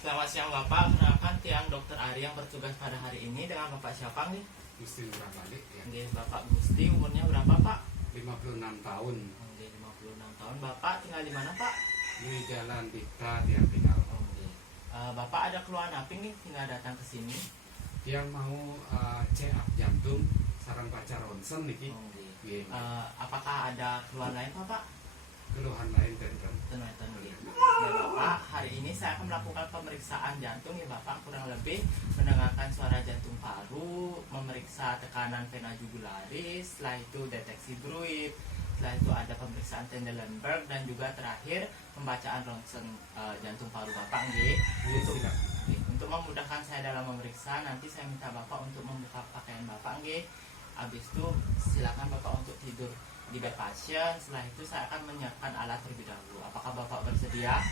Selamat siang Bapak, kenalkan tiang Dokter Ari yang bertugas pada hari ini. Dengan Bapak siapa nih? Gusti Ngurah Balik ya. Oke, Bapak Gusti, umurnya berapa Pak? 56 tahun. Oke, 56 tahun. Bapak tinggal di mana Pak? Di Jalan Dikta Tiang Pinang. Oke. Bapak ada keluhan apa nih hingga datang ke sini? Yang mau check up jantung sarang pacar ronsen niki. Oke. Nggih. Apakah ada keluhan lain Pak? Keluhan lain tenten. Tenang. Nah, Bapak, hari ini saya akan melakukan pemeriksaan jantung ya Bapak, kurang lebih mendengarkan suara jantung paru, memeriksa tekanan vena jugularis, setelah itu deteksi bruit, setelah itu ada pemeriksaan Trendelenburg, dan juga terakhir pembacaan ronsen jantung paru Bapak nggih. Untuk memudahkan saya dalam memeriksa, nanti saya minta Bapak untuk membuka pakaian Bapak nggih. Habis itu silakan Bapak untuk tidur di bed pasien. Setelah itu saya akan menyiapkan alat terlebih dahulu. Apakah Bapak bersedia?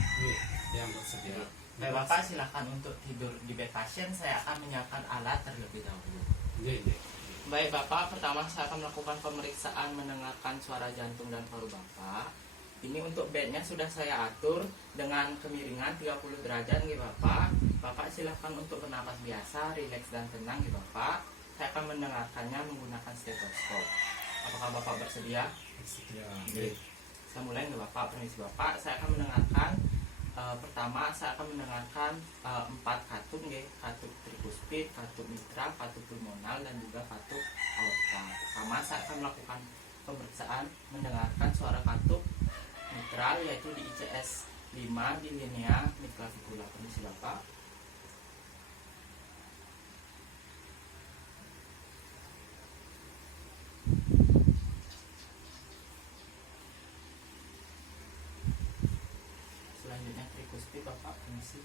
Yang bersedia. Baik Bapak, silakan untuk tidur di bed pasien. Saya akan menyiapkan alat terlebih dahulu. Nggih. Baik Bapak, pertama saya akan melakukan pemeriksaan mendengarkan suara jantung dan paru Bapak. Ini untuk bednya sudah saya atur dengan kemiringan 30 derajat nih Bapak. Bapak silakan untuk bernapas biasa, rileks dan tenang nih Bapak. Saya akan mendengarkannya menggunakan stetoskop. Apakah Bapak bersedia? Bersedia. Oke. Saya mulai nih Bapak, permisi Bapak. Saya akan mendengarkan pertama saya akan mendengarkan 4 katup nggih, katup trikuspid, katup mitra, katup pulmonal, dan juga katup aorta. Pertama saya akan melakukan pemeriksaan mendengarkan suara katup mitral, yaitu di ICS 5 di linea midclavicular. Permisi Bapak. Selanjutnya trikuspid Bapak, permisi.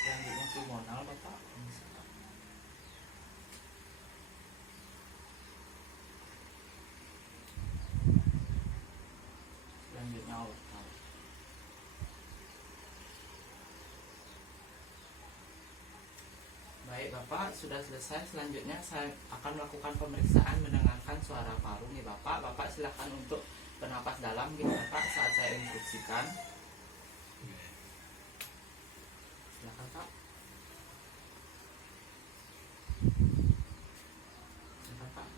Selanjutnya pulmonal Bapak, permisi. Selanjutnya aorta. Baik Bapak, sudah selesai. Selanjutnya saya akan melakukan pemeriksaan mendengarkan suara paru nih Bapak. Bapak silakan untuk bernapas dalam gitu Bapak saat saya instruksikan. Silakan Pak. Silakan Pak.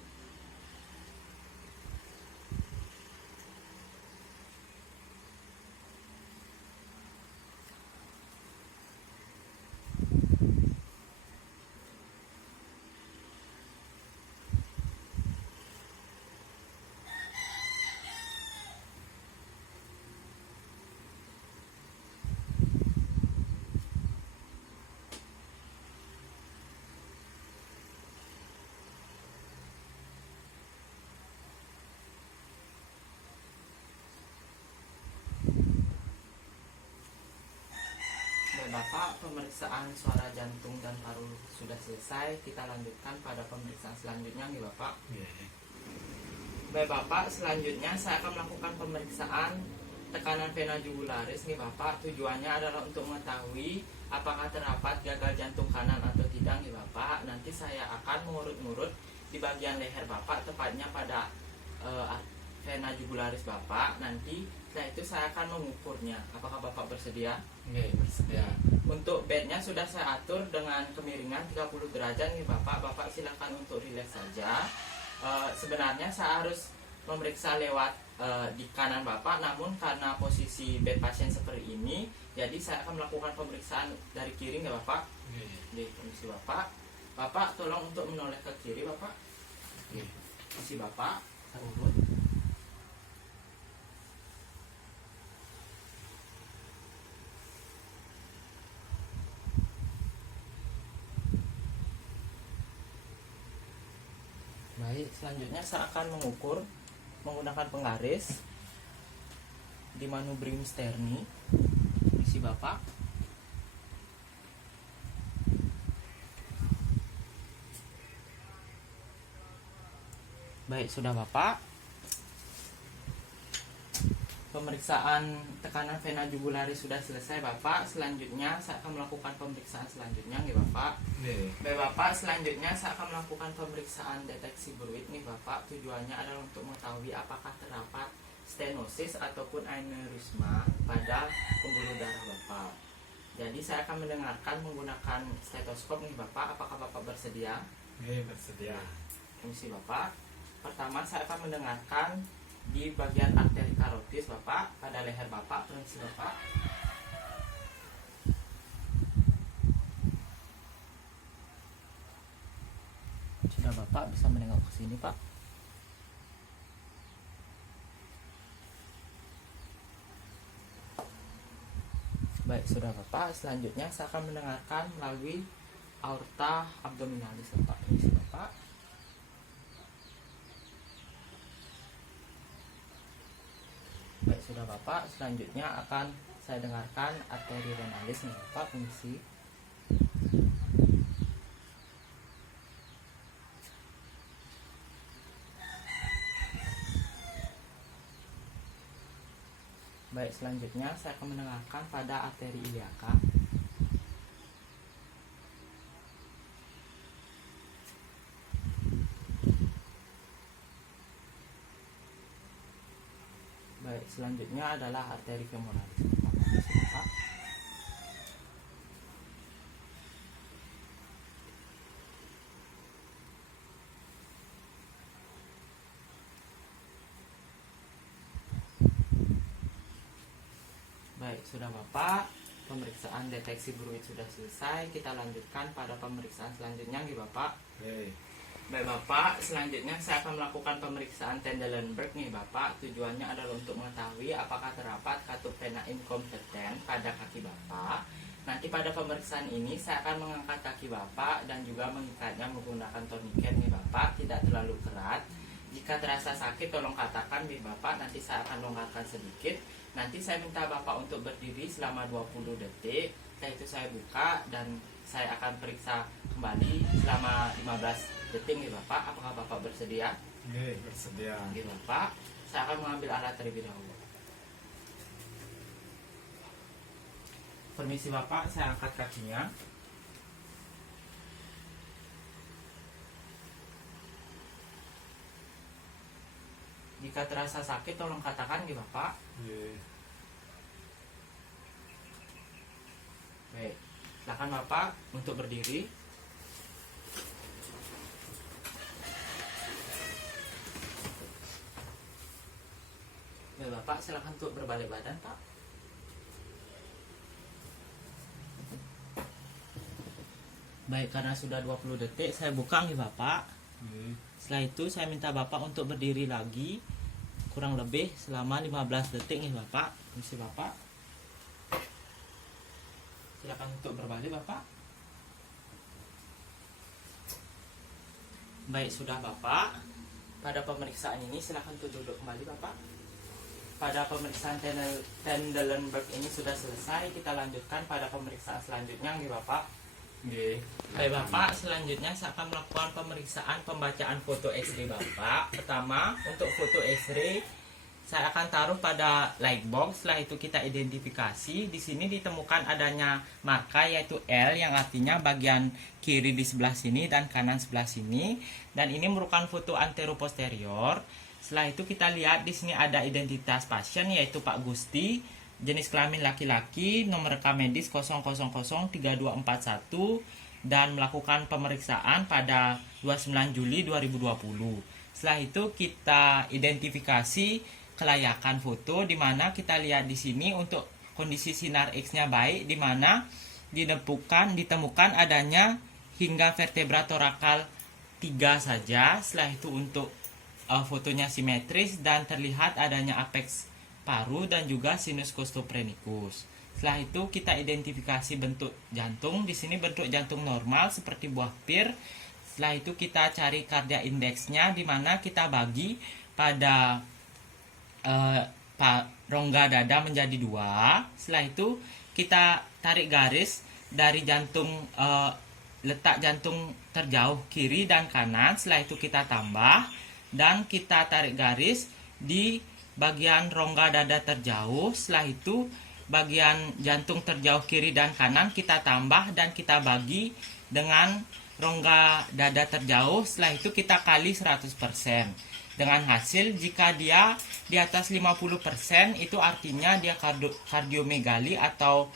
Bapak, pemeriksaan suara jantung dan paru sudah selesai. Kita lanjutkan pada pemeriksaan selanjutnya nih Bapak. Baik Bapak, selanjutnya saya akan melakukan pemeriksaan tekanan vena jugularis nih Bapak. Tujuannya adalah untuk mengetahui apakah terdapat gagal jantung kanan atau tidak nih Bapak. Nanti saya akan mengurut-ngurut di bagian leher Bapak, tepatnya pada vena jugularis Bapak. Nanti setelah itu saya akan mengukurnya. Apakah Bapak bersedia? Nggih, bersedia. Untuk bednya sudah saya atur dengan kemiringan 30 derajat nih Bapak. Bapak silakan untuk rileks saja. Sebenarnya saya harus memeriksa lewat di kanan Bapak, namun karena posisi bed pasien seperti ini, jadi saya akan melakukan pemeriksaan dari kiri nggak Bapak? Di permisi Bapak. Bapak tolong untuk menoleh ke kiri Bapak. Permisi Bapak, saya urut. Baik, selanjutnya saya akan mengukur menggunakan penggaris di manubrium sterni. Isi Bapak. Baik, sudah Bapak. pemeriksaan tekanan vena jugularis sudah selesai Bapak. Selanjutnya saya akan melakukan pemeriksaan selanjutnya nih Bapak. Baik Bapak, selanjutnya saya akan melakukan pemeriksaan deteksi bruit nih Bapak. Tujuannya adalah untuk mengetahui apakah terdapat stenosis ataupun aneurisma pada pembuluh darah Bapak. Jadi saya akan mendengarkan menggunakan stetoskop nih Bapak. Apakah Bapak bersedia? Bersedia. Permisi Bapak. Pertama saya akan mendengarkan di bagian arteri karotis Bapak, pada leher Bapak. Permisi Bapak. Sudah Bapak bisa menengok ke sini Pak. Baik, sudah Bapak. Selanjutnya saya akan mendengarkan melalui aorta abdominalis Bapak. Permisi Bapak. Baik, sudah Bapak. Selanjutnya akan saya dengarkan arteri renalis nih Bapak. Permisi. Baik, selanjutnya saya akan mendengarkan pada arteri iliaka. Baik, selanjutnya adalah arteri femoralis Bapak. Permisi Bapak. Baik, sudah Bapak. Pemeriksaan deteksi bruit sudah selesai. Kita lanjutkan pada pemeriksaan selanjutnya nih Bapak. Baik Bapak, selanjutnya saya akan melakukan pemeriksaan Trendelenburg nih Bapak. Tujuannya adalah untuk mengetahui apakah terdapat katup vena inkompeten pada kaki Bapak. Nanti pada pemeriksaan ini saya akan mengangkat kaki Bapak dan juga mengikatnya menggunakan tourniquet nih Bapak. Tidak terlalu kerat. Jika terasa sakit tolong katakan nih Bapak, nanti saya akan longgarkan sedikit. Nanti saya minta Bapak untuk berdiri selama 20 detik. Setelah itu saya buka dan saya akan periksa kembali selama 15 detik nih Bapak. Apakah Bapak bersedia? Bersedia. Oke Bapak, saya akan mengambil alat terlebih dahulu. Permisi Bapak, saya angkat kakinya. Jika terasa sakit tolong katakan nih Bapak. Baik, silakan Bapak untuk berdiri. Baik Bapak, silakan untuk berbalik badan Pak. Baik, karena sudah 20 detik saya buka nih Bapak. Setelah itu saya minta Bapak untuk berdiri lagi kurang lebih selama 15 detik nih Bapak. Permisi Bapak. Silakan untuk berbalik Bapak. Baik, sudah Bapak. Pada pemeriksaan ini silakan untuk duduk kembali Bapak. Pada pemeriksaan Trendelenburg ini sudah selesai. Kita lanjutkan pada pemeriksaan selanjutnya nih Bapak. Baik Bapak, selanjutnya saya akan melakukan pemeriksaan pembacaan foto X-ray Bapak. Pertama, untuk foto X-ray saya akan taruh pada light box. Setelah itu kita identifikasi. Di sini ditemukan adanya marka yaitu L, yang artinya bagian kiri di sebelah sini dan kanan sebelah sini. Dan ini merupakan foto anteroposterior. Setelah itu kita lihat di sini ada identitas pasien yaitu Pak Gusti. Jenis kelamin laki-laki, nomor rekam medis 0003241 dan melakukan pemeriksaan pada 29 Juli 2020. Setelah itu kita identifikasi kelayakan foto, di mana kita lihat di sini untuk kondisi sinar X-nya baik, di mana ditemukan adanya hingga vertebra torakal 3 saja. Setelah itu untuk fotonya simetris dan terlihat adanya apex paru dan juga sinus costophrenicus. Setelah itu kita identifikasi bentuk jantung. Di sini bentuk jantung normal seperti buah pir. Setelah itu kita cari cardiac indexnya, di mana kita bagi pada rongga dada menjadi 2. Setelah itu kita tarik garis dari jantung, letak jantung terjauh kiri dan kanan. Setelah itu kita tambah dan kita tarik garis di bagian rongga dada terjauh. Setelah itu bagian jantung terjauh kiri dan kanan kita tambah dan kita bagi dengan rongga dada terjauh. Setelah itu kita kali 100%. Dengan hasil jika dia di atas 50% itu artinya dia kardiomegali atau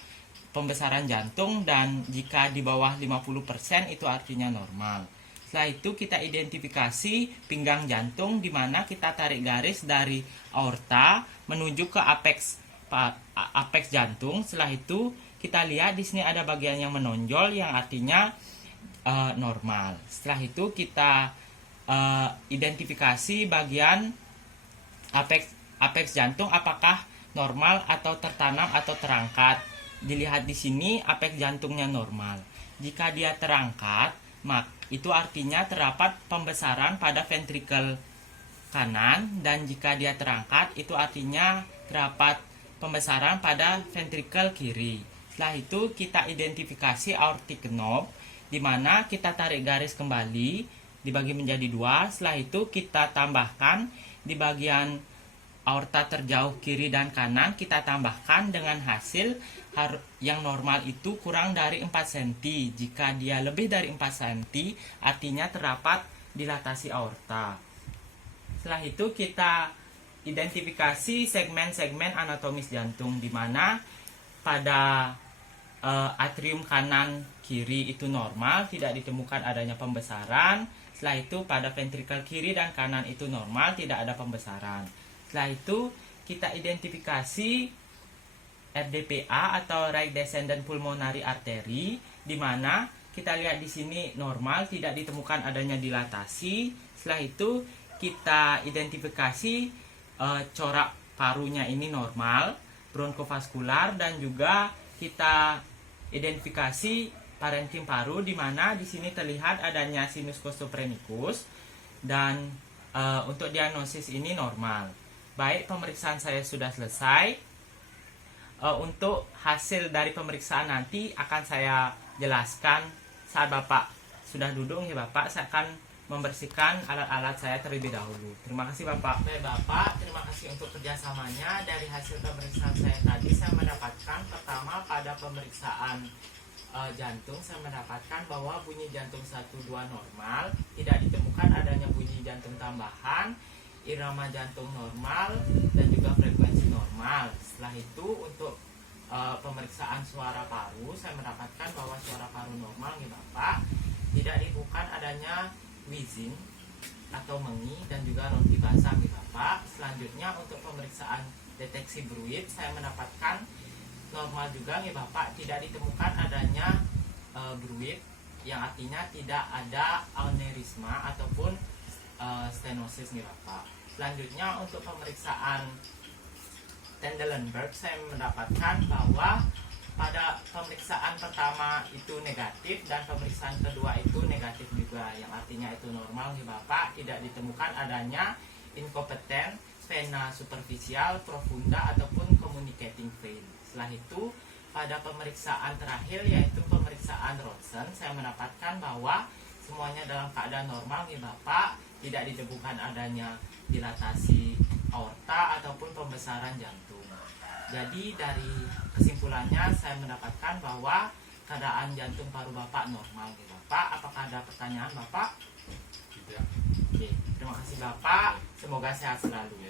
pembesaran jantung, dan jika di bawah 50% itu artinya normal. Setelah itu kita identifikasi pinggang jantung, di mana kita tarik garis dari aorta menuju ke apex jantung. Setelah itu kita lihat di sini ada bagian yang menonjol yang artinya normal. Setelah itu kita identifikasi bagian apex jantung apakah normal atau tertanam atau terangkat. Dilihat di sini apex jantungnya normal. Jika dia terangkat, itu artinya terdapat pembesaran pada ventrikel kanan, dan jika dia terangkat itu artinya terdapat pembesaran pada ventrikel kiri. Setelah itu kita identifikasi aortic knob, di mana kita tarik garis kembali dibagi menjadi 2. Setelah itu kita tambahkan di bagian aorta terjauh kiri dan kanan, kita tambahkan dengan hasil yang normal itu kurang dari 4 cm. Jika dia lebih dari 4 cm artinya terdapat dilatasi aorta. Setelah itu kita identifikasi segmen-segmen anatomis jantung, di mana pada atrium kanan kiri itu normal, tidak ditemukan adanya pembesaran. Setelah itu pada ventrikel kiri dan kanan itu normal, tidak ada pembesaran. Setelah itu kita identifikasi RDPA atau right descendant pulmonary artery, di mana kita lihat di sini normal, tidak ditemukan adanya dilatasi. Setelah itu kita identifikasi corak parunya ini normal, bronkofaskular, dan juga kita identifikasi parenkim paru, di mana di sini terlihat adanya sinus costophrenicus, dan untuk diagnosis ini normal. Baik, pemeriksaan saya sudah selesai. Untuk hasil dari pemeriksaan nanti akan saya jelaskan saat Bapak sudah duduk ya Bapak. Saya akan membersihkan alat-alat saya terlebih dahulu. Terima kasih Bapak. Baik Bapak, terima kasih untuk kerjasamanya. Dari hasil pemeriksaan saya tadi, saya mendapatkan pertama pada pemeriksaan jantung, saya mendapatkan bahwa bunyi jantung 1-2 normal, tidak ditemukan adanya bunyi jantung tambahan, irama jantung normal, dan juga frekuensi normal. Setelah itu untuk pemeriksaan suara paru, saya mendapatkan bahwa suara paru normal nih Bapak, tidak ditemukan adanya wheezing atau mengi, dan juga roti basah nih Bapak. Selanjutnya untuk pemeriksaan deteksi bruit, saya mendapatkan normal juga nih Bapak, tidak ditemukan adanya bruit, yang artinya tidak ada aneurisma ataupun stenosis nih Bapak. Selanjutnya untuk pemeriksaan Trendelenburg, saya mendapatkan bahwa pada pemeriksaan pertama itu negatif dan pemeriksaan kedua itu negatif juga, yang artinya itu normal nih Bapak, tidak ditemukan adanya incompetence vena superficial profunda ataupun communicating vein. Setelah itu pada pemeriksaan terakhir yaitu pemeriksaan Ronsen, saya mendapatkan bahwa semuanya dalam keadaan normal nih Bapak, tidak ditemukan adanya dilatasi aorta ataupun pembesaran jantung. Jadi dari kesimpulannya saya mendapatkan bahwa keadaan jantung paru Bapak normal nih Bapak. Apakah ada pertanyaan Bapak? Tidak. Oke, terima kasih Bapak, semoga sehat selalu.